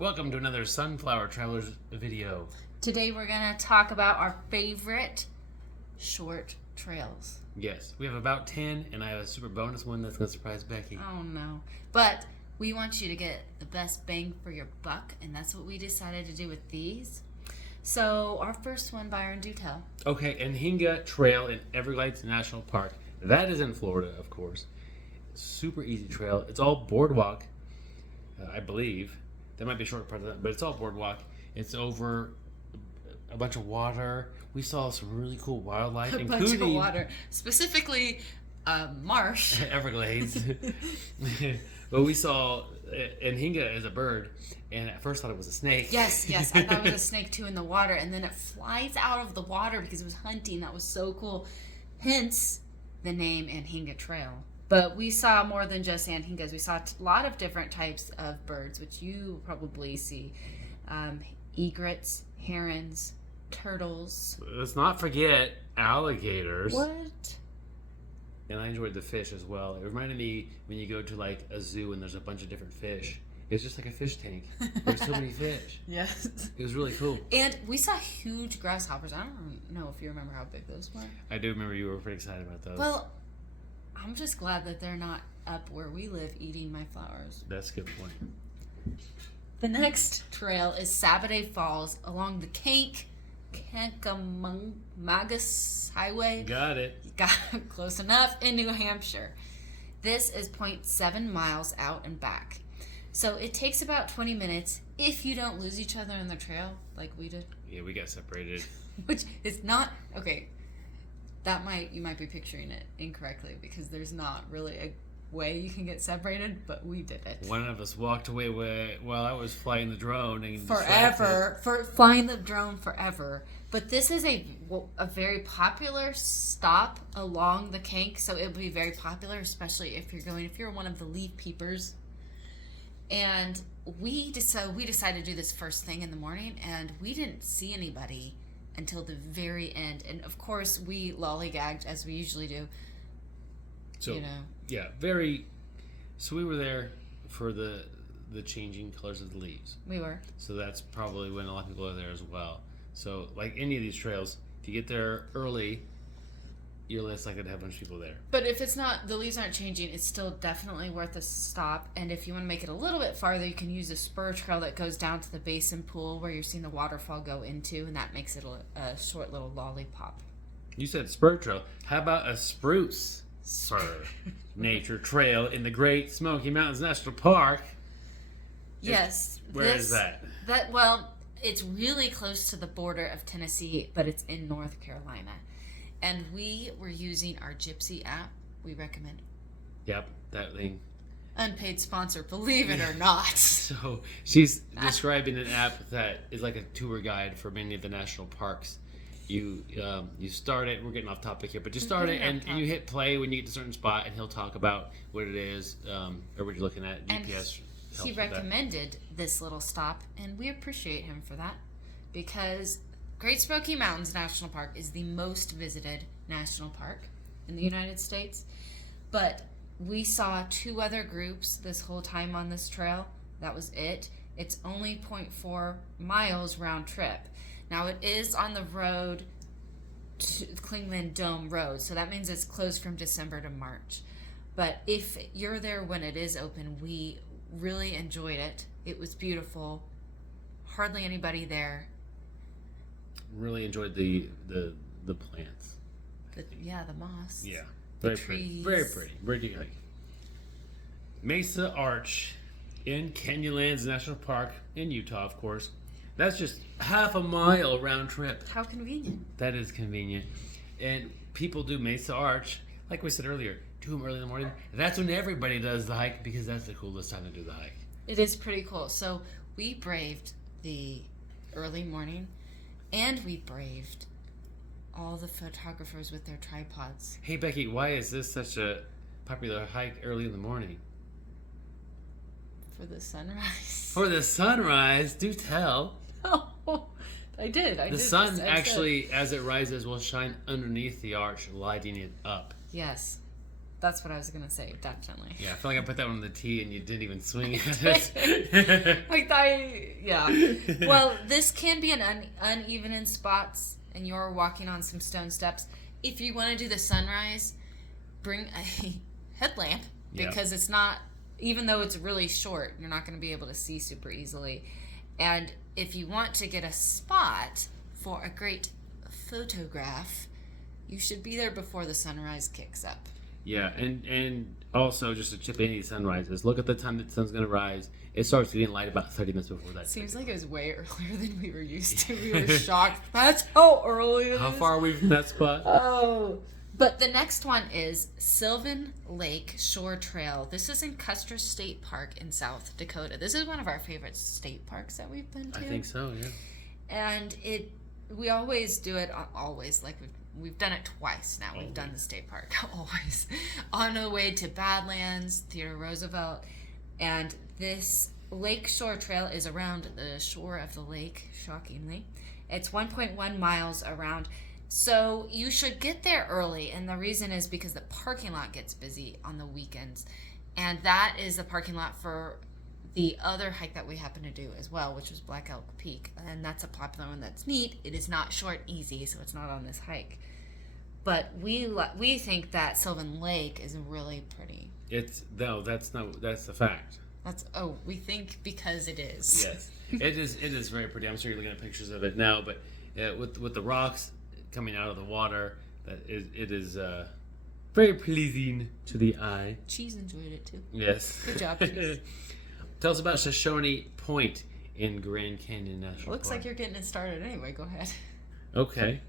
Welcome to another Sunflower Travelers video. Today we're going to talk about our favorite short trails. Yes, we have about 10, and I have a super bonus one that's going to surprise Becky. Oh no. But we want you to get the best bang for your buck, and that's what we decided to do with these. So our first one, Byron, do tell. Okay, Anhinga Trail in Everglades National Park. That is in Florida, of course. Super easy trail. It's all boardwalk, I believe. That might be a short part of that, but it's all boardwalk. It's over a bunch of water. We saw some really cool wildlife, A bunch of water. Specifically, marsh. Everglades. But we saw Anhinga as a bird, and at first thought it was a snake. Yes. I thought it was a snake too in the water, and then it flies out of the water because it was hunting. That was so cool. Hence the name Anhinga Trail. But we saw more than just Anhingas. We saw a lot of different types of birds, which you probably see. Egrets, herons, turtles. Let's not forget alligators. What? And I enjoyed the fish as well. It reminded me when you go to like a zoo and there's a bunch of different fish. It's just like a fish tank. There's so many fish. Yes. It was really cool. And we saw huge grasshoppers. I don't know if you remember how big those were. I do remember you were pretty excited about those. Well, I'm just glad that they're not up where we live eating my flowers. That's a good point. The next trail is Sabbaday Falls along the Kancamagus Highway. Got it. Got close enough, in New Hampshire. This is 0.7 miles out and back. So it takes about 20 minutes if you don't lose each other on the trail like we did. Yeah, we got separated. Which is not, okay, you might be picturing it incorrectly because there's not really a way you can get separated, but we did it. One of us walked away while I was flying the drone. And flying the drone forever. But this is a very popular stop along the Kank, so it would be very popular, especially if you're one of the leaf peepers. And we decided to do this first thing in the morning, and we didn't see anybody until the very end. And of course, we lollygagged as we usually do. So, yeah, so we were there for the changing colors of the leaves. We were. So that's probably when a lot of people are there as well. So like any of these trails, if you get there early, you're less likely to have a bunch of people there. But if the leaves aren't changing, it's still definitely worth a stop. And if you want to make it a little bit farther, you can use a spur trail that goes down to the basin pool where you're seeing the waterfall go into, and that makes it a short little lollipop. You said spur trail. How about a spruce spur nature trail in the Great Smokey Mountains National Park? Yes. Where is that? It's really close to the border of Tennessee, but it's in North Carolina. And we were using our Gypsy app. We recommend. Yep, that thing. Unpaid sponsor, believe it or not. So she's describing an app that is like a tour guide for many of the national parks. You start it. We're getting off topic here, but you start it and you hit play when you get to a certain spot, and he'll talk about what it is or what you're looking at. GPS. He recommended this little stop, and we appreciate him for that because Great Smokey Mountains National Park is the most visited national park in the United States. But we saw 2 other groups this whole time on this trail. That was it. It's only 0.4 miles round trip. Now it is on the road to Clingman Dome Road, so that means it's closed from December to March. But if you're there when it is open, we really enjoyed it. It was beautiful. Hardly anybody there. Really enjoyed the plants. The moss. Yeah. The trees. Very pretty. Very pretty. Mesa Arch in Canyonlands National Park in Utah, of course. That's just half a mile round trip. How convenient. That is convenient. And people do Mesa Arch, like we said earlier, do them early in the morning. That's when everybody does the hike because that's the coolest time to do the hike. It is pretty cool. So we braved the early morning, and we braved all the photographers with their tripods. Hey, Becky, why is this such a popular hike early in the morning? For the sunrise. For the sunrise? Do tell. Oh, I did. The sun actually, as it rises, will shine underneath the arch, lighting it up. Yes. That's what I was going to say, definitely. Yeah, I feel like I put that one on the tee and you didn't even swing at it. Yeah. Well, this can be uneven in spots, and you're walking on some stone steps. If you want to do the sunrise, bring a headlamp, because it's not, even though it's really short, you're not going to be able to see super easily. And if you want to get a spot for a great photograph, you should be there before the sunrise kicks up. Yeah, and also just to chip in these sunrises, look at the time that the sun's going to rise. It starts getting light about 30 minutes before that. Seems like it was way earlier than we were used to. We were shocked. That's how early it is. How far are we from that spot? Oh. But the next one is Sylvan Lake Shore Trail. This is in Custard State Park in South Dakota. This is one of our favorite state parks that we've been to. I think so, yeah. And we always do it, like we've done it twice now. We've done the state park, always. On the way to Badlands, Theodore, Roosevelt. And this Lake Shore Trail is around the shore of the lake, shockingly. It's 1.1 miles around. So you should get there early, and the reason is because the parking lot gets busy on the weekends. And that is the parking lot for the other hike that we happen to do as well, which was Black Elk Peak. And that's a popular one that's neat. It is not short and easy, so it's not on this hike. But we think that Sylvan Lake is really pretty. That's the fact. We think because it is. Yes. It is very pretty. I'm sure you're looking at pictures of it now, but with the rocks coming out of the water, it is very pleasing to the eye. Cheese enjoyed it too. Yes. Good job, Cheese. Tell us about Shoshone Point in Grand Canyon National Park. Looks like you're getting it started anyway. Go ahead. Okay.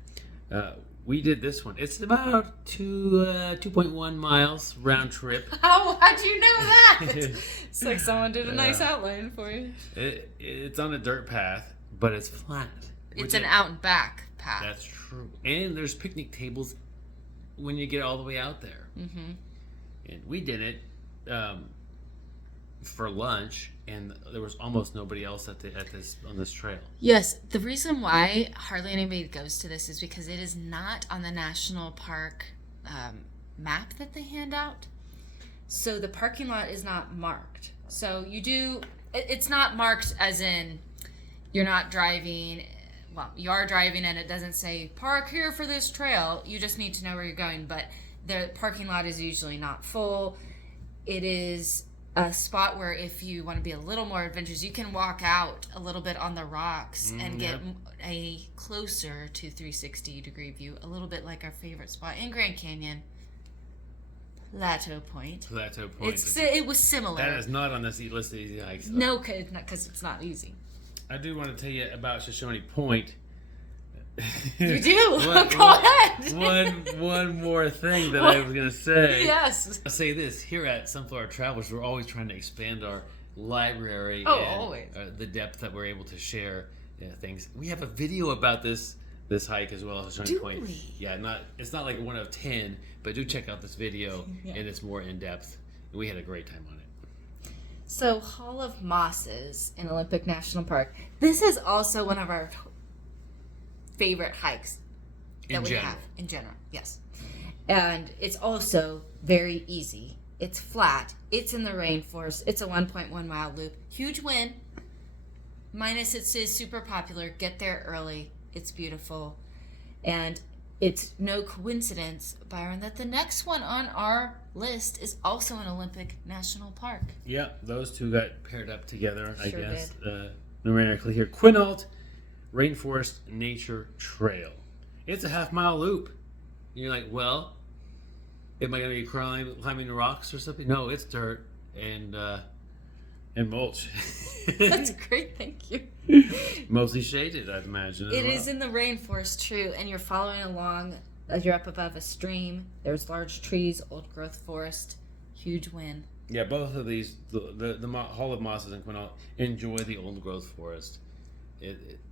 We did this one. It's about 2.1 miles round trip. How'd you know that? It's like someone did a nice outline for you. It's on a dirt path, but it's flat. It's an out and back path. That's true. And there's picnic tables when you get all the way out there. Mm-hmm. And we did it for lunch, and there was almost nobody else on this trail. Yes, the reason why hardly anybody goes to this is because it is not on the national park map that they hand out. So the parking lot is not marked. So it's not marked as in you're not driving. Well, you are driving and it doesn't say park here for this trail. You just need to know where you're going. But the parking lot is usually not full. It is a spot where if you want to be a little more adventurous, you can walk out a little bit on the rocks and get a closer to 360-degree view, a little bit like our favorite spot in Grand Canyon, Plateau Point. It was similar. That is not on this list of easy hikes, though. No, because it's not easy. I do want to tell you about Shoshone Point. You do? Go ahead. One more thing that I was going to say. Yes. I'll say this. Here at Sunflower Travelers, we're always trying to expand our library always. The depth that we're able to share things. We have a video about this hike as well as Shoshone Point. We? Yeah, it's not like one of 10, but do check out this video, and it's more in depth. We had a great time on it. So, Hall of Mosses in Olympic National Park. This is also one of our favorite hikes that we have in general. Yes. And it's also very easy. It's flat. It's in the rainforest. It's a 1.1 mile loop. Huge win. Minus it is super popular. Get there early. It's beautiful. And it's no coincidence, Byron, that the next one on our list is also an Olympic National Park. Yeah, those two got paired up together, I guess, did. Numerically here. Quinault Rainforest Nature Trail. It's a half-mile loop. And you're like, well, am I going to be climbing the rocks or something? No, it's dirt and mulch. That's great, thank you. Mostly shaded, I'd imagine. It is in the rainforest, true, and you're following along. You're up above a stream. There's large trees, old-growth forest, huge wind. Yeah, both of these, the Hall of Mosses and Quinault, enjoy the old-growth forest.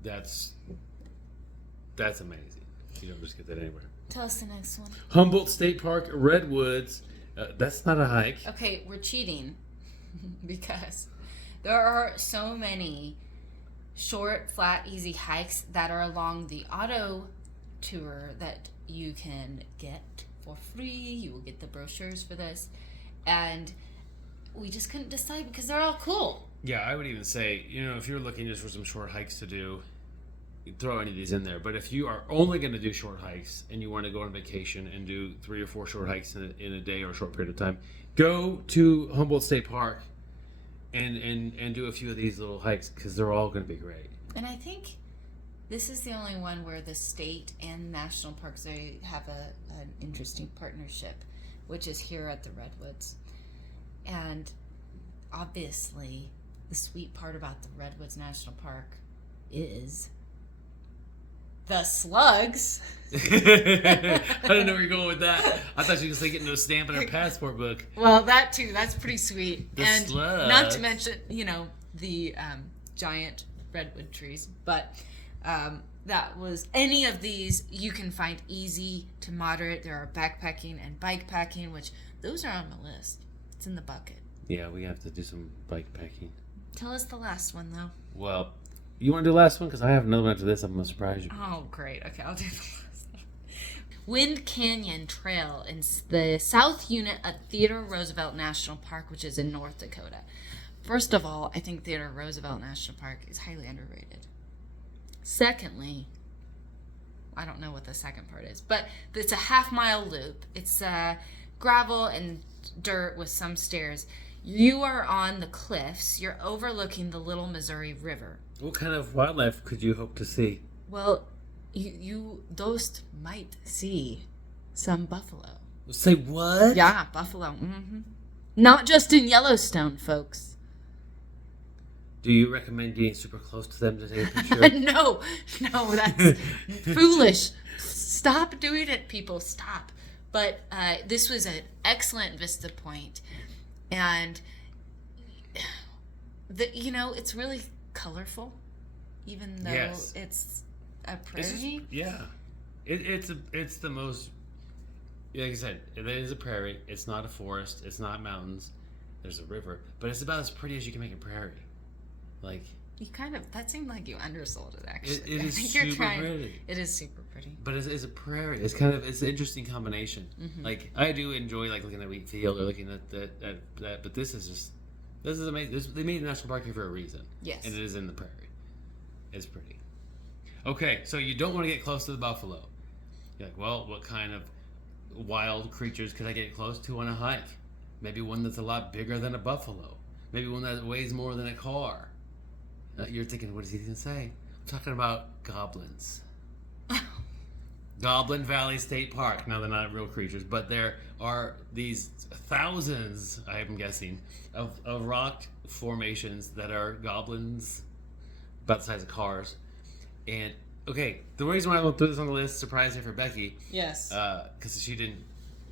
That's amazing. You don't just get that anywhere. Tell us the next one. Humboldt State Park, Redwoods. That's not a hike. Okay, we're cheating because there are so many short, flat, easy hikes that are along the auto tour that you can get for free. You will get the brochures for this. And we just couldn't decide because they're all cool. Yeah, I would even say, if you're looking just for some short hikes to do, you throw any of these in there. But if you are only going to do short hikes and you want to go on vacation and do 3 or 4 short hikes in a day or a short period of time, go to Humboldt State Park and do a few of these little hikes because they're all going to be great. And I think this is the only one where the state and national parks have an interesting partnership, which is here at the Redwoods. And obviously, the sweet part about the Redwoods National Park is the slugs. I didn't know where you're going with that. I thought you were going to get a stamp in her passport book. Well, that too. That's pretty sweet. The and slugs. Not to mention, the giant redwood trees. But that was any of these you can find easy to moderate. There are backpacking and bike packing, which those are on the list. It's in the bucket. Yeah, we have to do some bike packing. Tell us the last one, though. Well, you want to do the last one? Because I have another one after this. I'm going to surprise you. Oh, great. Okay, I'll do the last one. Wind Canyon Trail in the South Unit of Theodore Roosevelt National Park, which is in North Dakota. First of all, I think Theodore Roosevelt National Park is highly underrated. Secondly, I don't know what the second part is, but it's a half-mile loop. It's gravel and dirt with some stairs. You are on the cliffs. You're overlooking the Little Missouri River. What kind of wildlife could you hope to see? Well, you those might see some buffalo. Say what? Yeah, buffalo. Mm-hmm. Not just in Yellowstone, folks. Do you recommend getting super close to them to take a picture? No, that's foolish. Stop doing it, people. Stop. But this was an excellent vista point, and it's really colorful, even though it's a prairie. It's the most. Like I said, it is a prairie. It's not a forest. It's not mountains. There's a river, but it's about as pretty as you can make a prairie. Like you that seemed like you undersold it. Actually, it is super pretty. It is super pretty, but it's a prairie. It's an interesting combination. Mm-hmm. Like I do enjoy looking at a wheat field or looking at that, but this is amazing. They made a national park here for a reason. Yes, and it is in the prairie. It's pretty. Okay, so you don't want to get close to the buffalo. You're like, well, what kind of wild creatures could I get close to on a hike? Maybe one that's a lot bigger than a buffalo. Maybe one that weighs more than a car. You're thinking, what is he going to say? I'm talking about goblins. Goblin Valley State Park. Now, they're not real creatures, but there are these thousands, I'm guessing, of rock formations that are goblins about the size of cars. And, okay, the reason why I threw this on the list, surprising for Becky. Yes. Because she didn't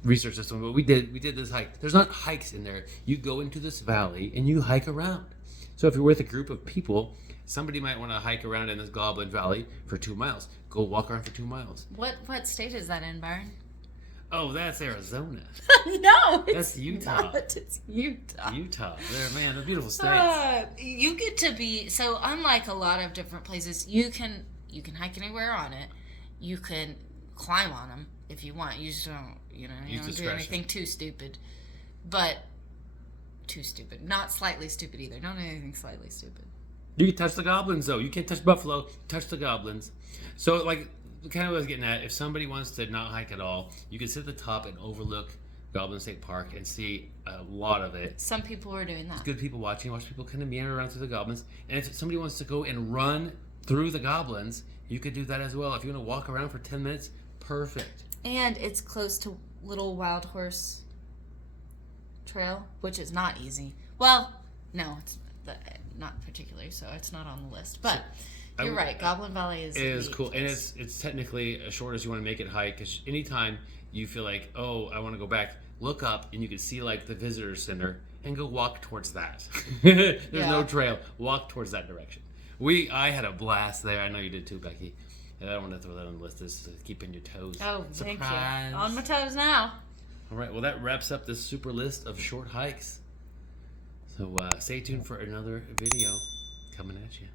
research this one, but we did this hike. There's not hikes in there. You go into this valley and you hike around. So if you're with a group of people, somebody might want to hike around in this Goblin Valley for 2 miles. Go walk around for 2 miles. What state is that in, Byron? Oh, that's Arizona. No, that's Utah. Not. It's Utah. Utah. They're beautiful states. You get to be so unlike a lot of different places. You can hike anywhere on it. You can climb on them if you want. You just don't. You don't do anything too stupid. But too stupid. Not slightly stupid either. Don't do anything slightly stupid. You can touch the goblins, though. You can't touch buffalo. Touch the goblins. So, kind of what I was getting at, if somebody wants to not hike at all, you can sit at the top and overlook Goblin State Park and see a lot of it. Some people are doing that. It's good people watching. Watch people kind of meander around through the goblins. And if somebody wants to go and run through the goblins, you could do that as well. If you want to walk around for 10 minutes, perfect. And it's close to Little Wild Horse Trail, which is not easy. Well, no, it's not particularly, so it's not on the list. But you're right. Goblin Valley is cool, and it's technically as short as you want to make it hike. Because anytime you feel like, oh, I want to go back, look up and you can see the visitor center and go walk towards that. There's no trail. Walk towards that direction. I had a blast there. I know you did too, Becky. And I don't want to throw that on the list. Just to keep in your toes. Oh, Surprise. Thank you. On my toes now. All right. Well, that wraps up this super list of short hikes. So stay tuned for another video coming at you.